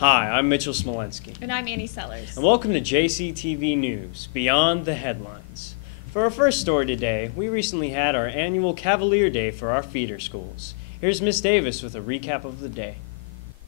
Hi, I'm Mitchell Smolensky. And I'm Annie Sellers. And welcome to JCTV News, Beyond the Headlines. For our first story today, we recently had our annual Cavalier Day for our feeder schools. Here's Miss Davis with a recap of the day.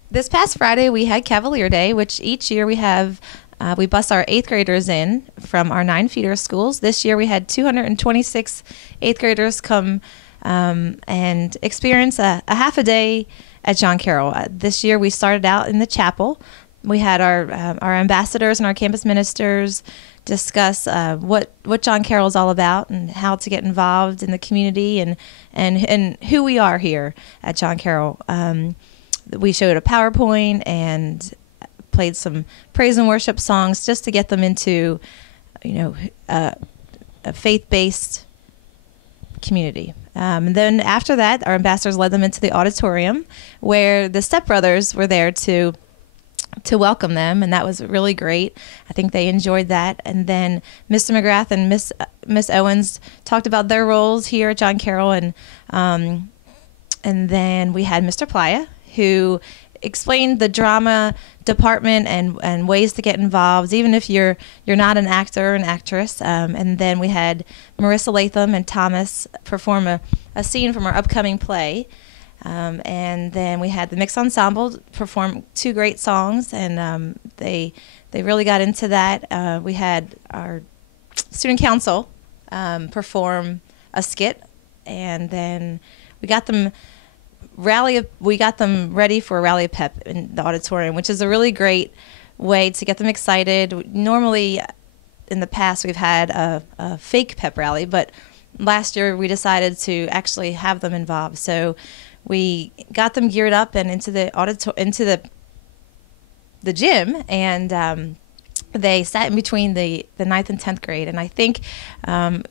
This past Friday, we had Cavalier Day, which each year we bus our 8th graders in from our 9 feeder schools. This year we had 226 8th graders come and experience a half a day at John Carroll. This year we started out in the chapel. We had our ambassadors and our campus ministers discuss what John Carroll is all about and how to get involved in the community and who we are here at John Carroll. We showed a PowerPoint and played some praise and worship songs just to get them into, a faith-based community. And then after that, our ambassadors led them into the auditorium where the stepbrothers were there to welcome them, and that was really great. I think they enjoyed that. And then Mr. McGrath and Miss Owens talked about their roles here at John Carroll, and then we had Mr. Playa, who explained the drama department and ways to get involved, even if you're not an actor or an actress. And then we had Marissa Latham and Thomas perform a scene from our upcoming play. And then we had the mixed ensemble perform 2 great songs, and they really got into that. We had our student council perform a skit, and then we got them ready for a rally of pep in the auditorium, which is a really great way to get them excited. Normally, in the past, we've had a fake pep rally, but last year we decided to actually have them involved. So we got them geared up and into the gym, and they sat in between the 9th and 10th grade. And I think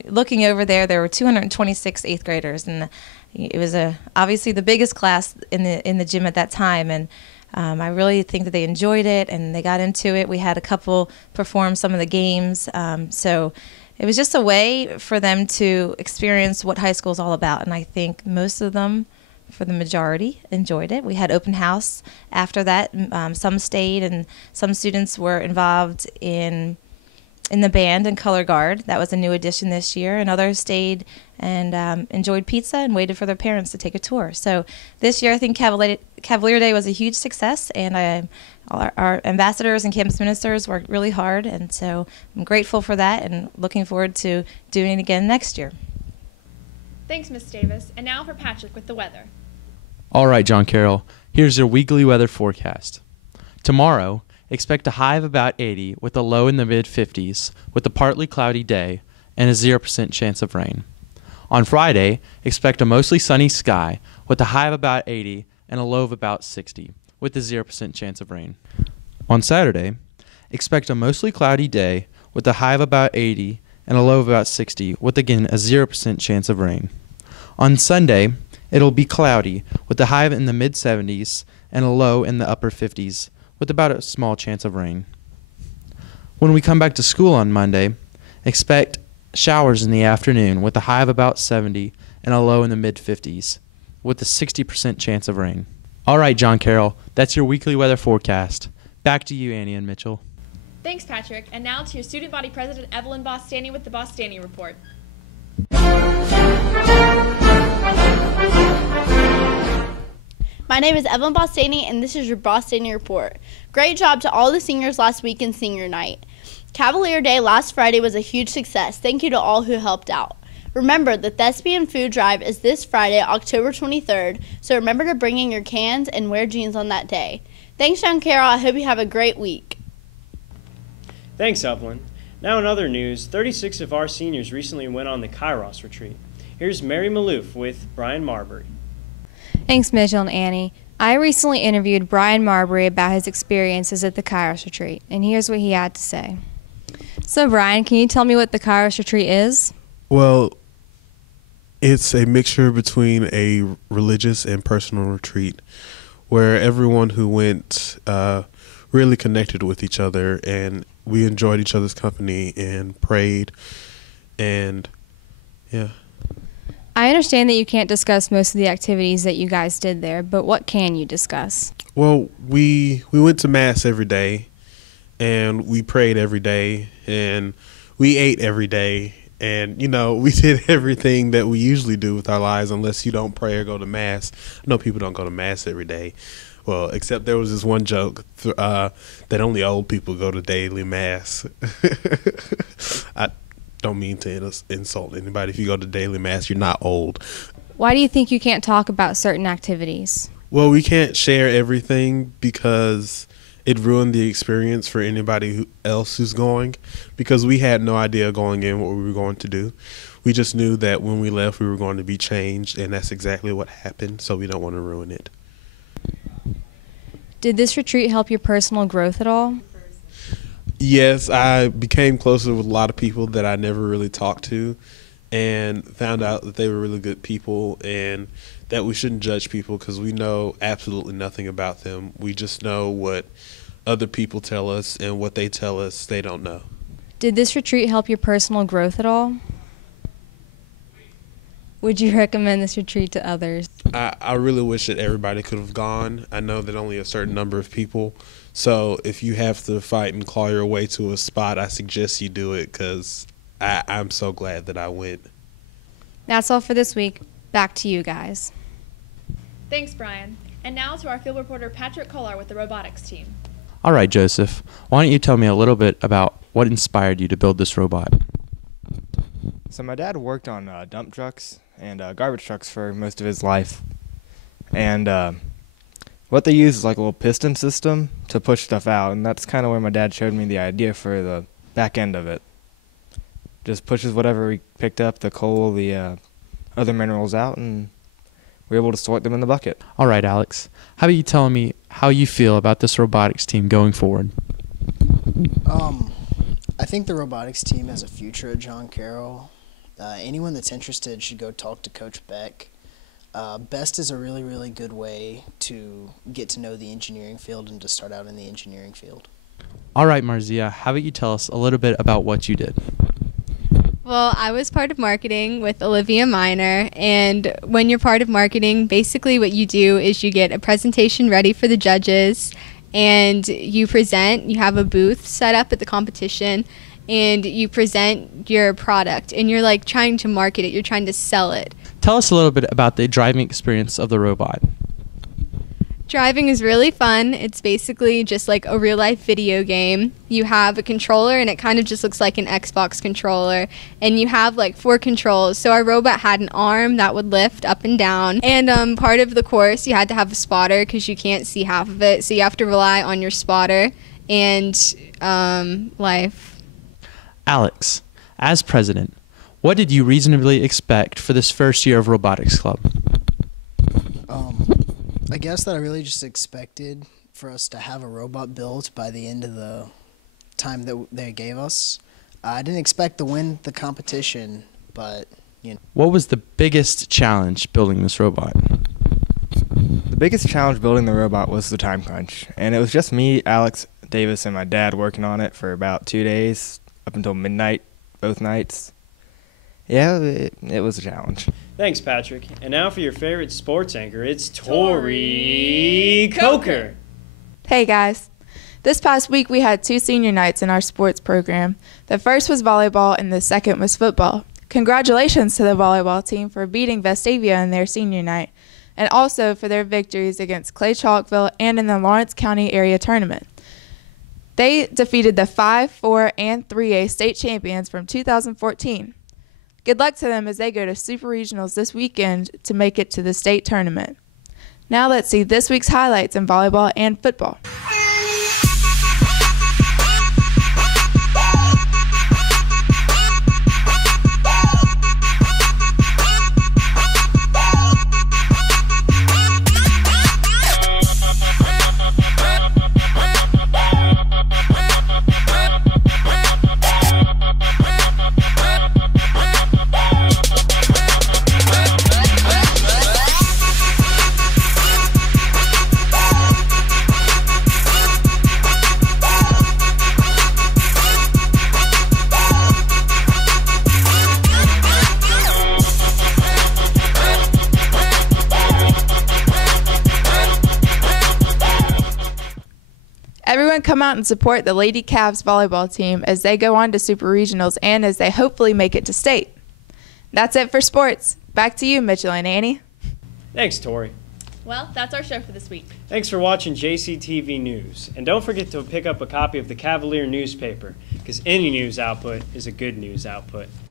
looking over there were 226 8th graders, and it was obviously the biggest class in the gym at that time, and I really think that they enjoyed it and they got into it. We had a couple perform some of the games, so it was just a way for them to experience what high school is all about, and I think most of them, for the majority, enjoyed it. We had open house after that. Some stayed, and some students were involved in the band and color guard. That was a new addition this year, and others stayed and enjoyed pizza and waited for their parents to take a tour. So this year I think Cavalier Day was a huge success, and our ambassadors and campus ministers worked really hard, and so I'm grateful for that and looking forward to doing it again next year. Thanks, Miss Davis. And now for Patrick with the weather. All right, John Carroll, here's your weekly weather forecast. Tomorrow, expect a high of about 80 with a low in the mid-50s with a partly cloudy day and a 0% chance of rain. On Friday, expect a mostly sunny sky with a high of about 80 and a low of about 60 with a 0% chance of rain. On Saturday, expect a mostly cloudy day with a high of about 80 and a low of about 60 with, again, a 0% chance of rain. On Sunday, it'll be cloudy with a high in the mid-70s and a low in the upper 50s with about a small chance of rain. When we come back to school on Monday, expect showers in the afternoon with a high of about 70 and a low in the mid-50s with a 60% chance of rain. All right, John Carroll, that's your weekly weather forecast. Back to you, Annie and Mitchell. Thanks, Patrick. And now to your student body president, Evelyn Bostani, with the Bostani Report. My name is Evelyn Bostani, and this is your Bostani Report. Great job to all the seniors last week in senior night. Cavalier Day last Friday was a huge success. Thank you to all who helped out. Remember, the Thespian Food Drive is this Friday, October 23rd, so remember to bring in your cans and wear jeans on that day. Thanks, John Carroll. I hope you have a great week. Thanks, Evelyn. Now in other news, 36 of our seniors recently went on the Kairos retreat. Here's Mary Maloof with Brian Marbury. Thanks, Mitchell and Annie. I recently interviewed Brian Marbury about his experiences at the Kairos retreat, and here's what he had to say. So, Brian, can you tell me what the Kairos retreat is? Well, it's a mixture between a religious and personal retreat where everyone who went really connected with each other, and we enjoyed each other's company and prayed, and yeah. I understand that you can't discuss most of the activities that you guys did there, but what can you discuss? Well, we went to mass every day, and we prayed every day, and we ate every day, and, you know, we did everything that we usually do with our lives unless you don't pray or go to mass. I know people don't go to mass every day. Well, except there was this one joke that only old people go to daily mass. I don't mean to insult anybody. If you go to daily mass, you're not old. Why do you think you can't talk about certain activities? Well, we can't share everything because it ruined the experience for anybody else who's going, because we had no idea going in what we were going to do. We just knew that when we left, we were going to be changed, and that's exactly what happened, so we don't want to ruin it. Did this retreat help your personal growth at all? Yes, I became closer with a lot of people that I never really talked to, and found out that they were really good people, and that we shouldn't judge people because we know absolutely nothing about them. We just know what other people tell us, and what they tell us they don't know. Did this retreat help your personal growth at all? Would you recommend this retreat to others? I really wish that everybody could have gone. I know that only a certain number of people. So if you have to fight and claw your way to a spot, I suggest you do it because I'm so glad that I went. That's all for this week. Back to you guys. Thanks, Brian. And now to our field reporter, Patrick Kolar with the robotics team. All right, Joseph, why don't you tell me a little bit about what inspired you to build this robot? So my dad worked on dump trucks and garbage trucks for most of his life. And what they use is like a little piston system to push stuff out. And that's kind of where my dad showed me the idea for the back end of it. Just pushes whatever we picked up, the coal, the other minerals out, and we're able to sort them in the bucket. All right, Alex, how about you tell me how you feel about this robotics team going forward? I think the robotics team has a future at John Carroll. Anyone that's interested should go talk to Coach Beck. BEST is a really, really good way to get to know the engineering field and to start out in the engineering field. All right, Marzia, how about you tell us a little bit about what you did? Well, I was part of marketing with Olivia Miner, and when you're part of marketing, basically what you do is you get a presentation ready for the judges, and you present. You have a booth set up at the competition, and you present your product, and you're like trying to market it, you're trying to sell it. Tell us a little bit about the driving experience of the robot. Driving is really fun. It's basically just like a real life video game. You have a controller, and it kind of just looks like an Xbox controller, and you have like 4 controls. So our robot had an arm that would lift up and down, and part of the course you had to have a spotter because you can't see half of it, so you have to rely on your spotter and life. Alex, as president, what did you reasonably expect for this first year of Robotics Club? I guess that I really just expected for us to have a robot built by the end of the time that they gave us. I didn't expect to win the competition, but, you know. What was the biggest challenge building this robot? The biggest challenge building the robot was the time crunch. And it was just me, Alex, Davis, and my dad working on it for about 2 days, up until midnight, both nights. Yeah, it was a challenge. Thanks, Patrick. And now for your favorite sports anchor, it's Tori Coker. Hey, guys. This past week, we had 2 senior nights in our sports program. The first was volleyball, and the second was football. Congratulations to the volleyball team for beating Vestavia in their senior night, and also for their victories against Clay Chalkville and in the Lawrence County area tournament. They defeated the 5, 4, and 3A state champions from 2014. Good luck to them as they go to Super Regionals this weekend to make it to the state tournament. Now let's see this week's highlights in volleyball and football. Everyone come out and support the Lady Cavs volleyball team as they go on to Super Regionals and as they hopefully make it to state. That's it for sports. Back to you, Mitchell and Annie. Thanks, Tori. Well, that's our show for this week. Thanks for watching JCTV News. And don't forget to pick up a copy of the Cavalier newspaper, because any news output is a good news output.